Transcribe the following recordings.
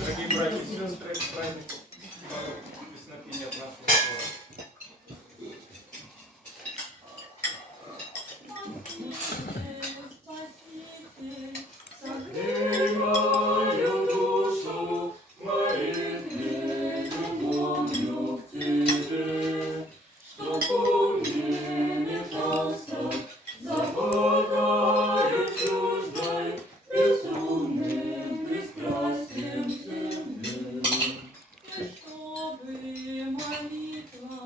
Дорогие братья и сестры, с праздником песнопения от нашего хора. Согрей мою душу, молитве, любовью к тебе, чтоб он не метался заботою чуждой, безумным пристрастием земли. И чтобы молитва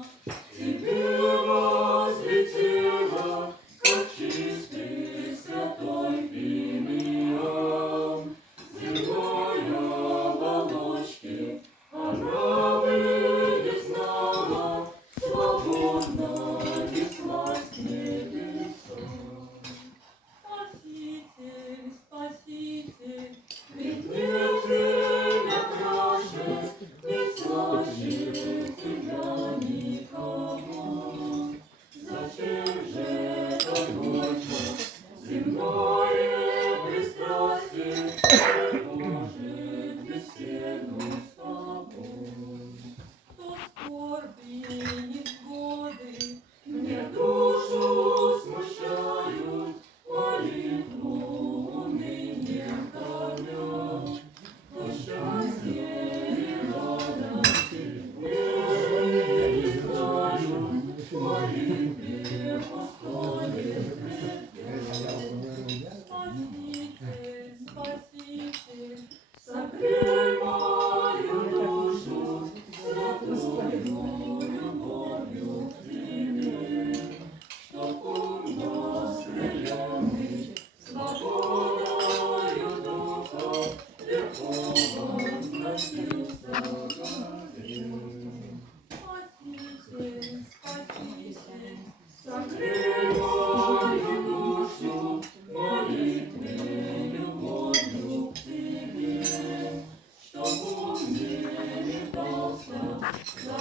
тебе возлетела, как чистый святой фимиам, земной оболочки она бы не знала, свободно неслась к небесам. Спаситель, Спаситель, ведь нет тебя краше, не слаще тебя никого. Зачем же так горько земное пристрастие тревожит беседу с тобой? То скорби и невзгоды мне душу смущают, молитву унынием кормят, то счастье и радость мне не знаю, молитве пустой Спаситель, Спаситель, согрей мою душу святою любовью к тебе, чтоб ум воспряленный свободою духа легко возносился горе. Спаситель, Спаситель, согрей мою душу молитве, любовью к тебе, чтоб он не метался за